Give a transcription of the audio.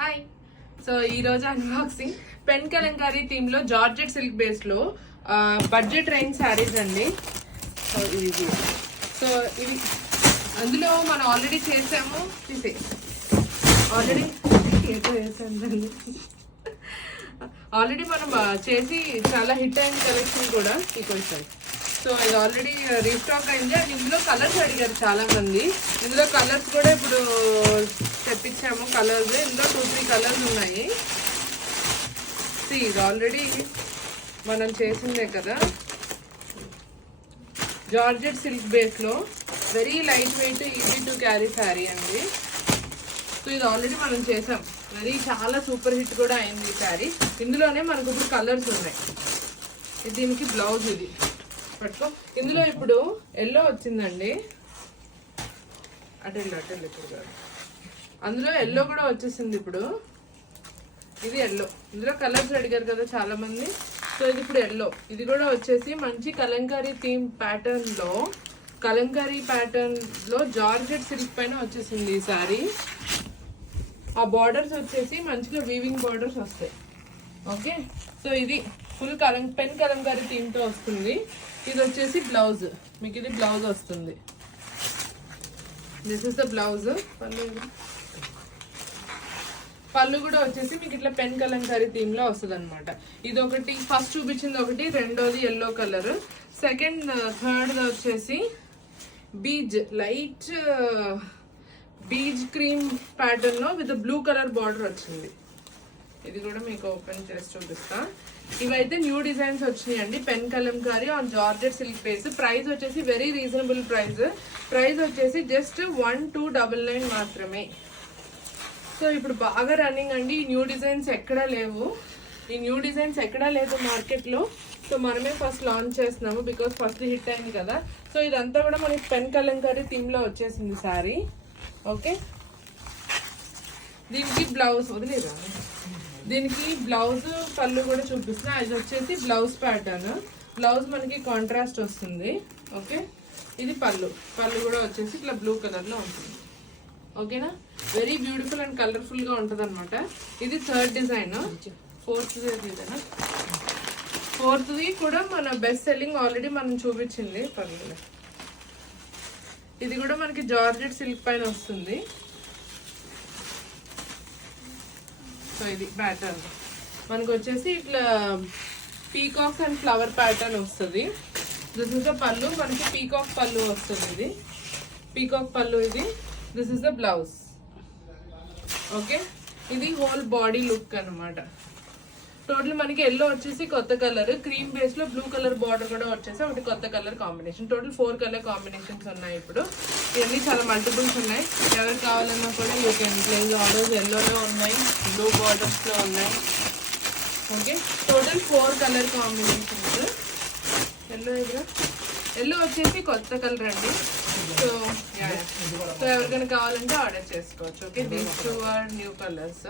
Hi. So ఈ రోజు unboxing pen Kalamkari theme లో జార్జెట్ సిల్క్ బేస్ లో బడ్జెట్ రేంజ్ శారీస్ అండి. సో ఇవి అందులో మనం ఆల్రెడీ చేసాము. ఆల్రెడీ మనం చేసి చాలా హిట్ అయిన కలెక్షన్ కూడా తీసుకొచ్చాం. సో ఇది ఆల్రెడీ రీస్టాక్ అయింది. అండ్ ఇందులో కలర్స్ అడిగారు చాలా మంది. ఇందులో కలర్స్ కూడా ఇప్పుడు తెప్పించాము. కలర్స్ ఇందులో 2-3 కలర్స్ ఉన్నాయి. ఇది ఆల్రెడీ మనం చేసిందే కదా, జార్జెట్ సిల్క్ బేస్ లో very light weight easy to carry sari అండి. సో ఇది ఆల్రెడీ మనం చేసాం. చాలా సూపర్ హిట్ కూడా అయింది ఈ శారీ. ఇందులోనే మనకు ఇప్పుడు కలర్స్ ఉన్నాయి. దీనికి బ్లౌజ్ ఇది పట్టుకో. ఇందులో ఇప్పుడు ఎల్లో వచ్చిందండి. అటెల్ ఇప్పుడు కాదు, అందులో ఎల్లో కూడా వచ్చేసింది. ఇప్పుడు ఇది ఎల్లో. ఇందులో కలర్స్ అడిగారు కదా చాలా మంది. సో ఇది ఇప్పుడు ఎల్లో. ఇది కూడా వచ్చేసి మంచి కలంకారీ థీమ్ ప్యాటర్న్ లో, కలంకారీ ప్యాటర్న్ లో జార్జెట్ సిల్క్ పైన వచ్చేసింది ఈ సారీ. ఆ బార్డర్స్ వచ్చేసి మంచిగా వీవింగ్ బార్డర్స్ వస్తాయి. ఓకే, సో ఇది ఫుల్ పెన్ కలంకారీ థీమ్ తో వస్తుంది. ఇది వచ్చేసి బ్లౌజ్. మీకు ఇది బ్లౌజ్ వస్తుంది. This is the blouse. పళ్ళు కూడా వచ్చేసి మీకు ఇట్లా పెన్ కలంకారీ థీమ్ లో వస్తుంది అనమాట. ఇది ఒకటి ఫస్ట్ చూపించింది, ఒకటి రెండోది ఎల్లో కలర్, సెకండ్ థర్డ్ వచ్చేసి beige light beige cream pattern లో విత్ బ్లూ కలర్ బార్డర్ వచ్చింది. ఇది కూడా మీకు ఓపెన్ చేసి చూపిస్తా. ఇవైతే న్యూ డిజైన్స్ వచ్చినాయి అండి. Pen Kalamkari on georgette silk base. Price వచ్చేసి వెరీ రీజనబుల్ ప్రైస్. ప్రైస్ వచ్చేసి జస్ట్ 1299 మాత్రమే. సో ఇప్పుడు బాగా రన్నింగ్ అండి. ఈ న్యూ డిజైన్స్ ఎక్కడా లేవు. ఈ న్యూ డిజైన్స్ ఎక్కడా లేదు మార్కెట్లో. సో మనమే ఫస్ట్ లాంచ్ చేస్తున్నాము బికాస్ ఫస్ట్ హిట్ అయింది కదా. సో ఇదంతా కూడా మనకి పెన్ కలంకారీ థీమ్ లో వచ్చేసింది సారీ. ఓకే, దీనికి బ్లౌజ్ వదిలేదా, దీనికి బ్లౌజ్ పళ్ళు కూడా చూపిస్తున్నా. అది వచ్చేసి బ్లౌజ్ ప్యాటర్న్. బ్లౌజ్ మనకి కాంట్రాస్ట్ వస్తుంది. ఓకే, ఇది పళ్ళు. పళ్ళు కూడా వచ్చేసి ఇట్లా బ్లూ కలర్ లో ఉంటుంది. ఓకేనా, వెరీ బ్యూటిఫుల్ అండ్ కలర్ఫుల్ గా ఉంటది అనమాట. ఇది థర్డ్ డిజైన్. ఫోర్త్ది కూడా మన బెస్ట్ సెల్లింగ్ ఆల్రెడీ మనం చూపించింది పళ్ళు. ఇది కూడా మనకి జార్జెట్ సిల్క్ పైన వస్తుంది. సో ఇది ప్యాటర్న్ మనకు వచ్చేసి ఇట్లా పీకాక్స్ అండ్ ఫ్లవర్ ప్యాటర్న్ వస్తుంది. దిస్ ఇస్ ద పళ్ళు. మనకి పీకాక్ పళ్ళు వస్తుంది. ఇది పీకాక్ పళ్ళు. ఇది this is the blouse. Okay, ఇది హోల్ బాడీ లుక్ అనమాట. టోటల్ మనకి ఎల్లో వచ్చేసి కొత్త కలర్, క్రీమ్ బేస్ లో బ్లూ కలర్ బార్డర్ కూడా వచ్చేసి ఒకటి కొత్త colour combination. Total 4 colour combinations ఉన్నాయి. ఇప్పుడు ఇవన్నీ చాలా మల్టిపుల్స్ ఉన్నాయి. ఎవరికి కావాలన్నా కూడా యూ కెన్ ప్లేస్ ఆర్డర్స్. ఎల్లోలో ఉన్నాయి, బ్లూ బార్డర్స్ లో ఉన్నాయి. Okay, total 4 colour combinations. Yellow వచ్చేసి కొత్త కలర్ అండి. సో ఎవరికైనా కావాలంటే ఆర్డర్ చేసుకోవచ్చు. Okay, these 2 are new colours.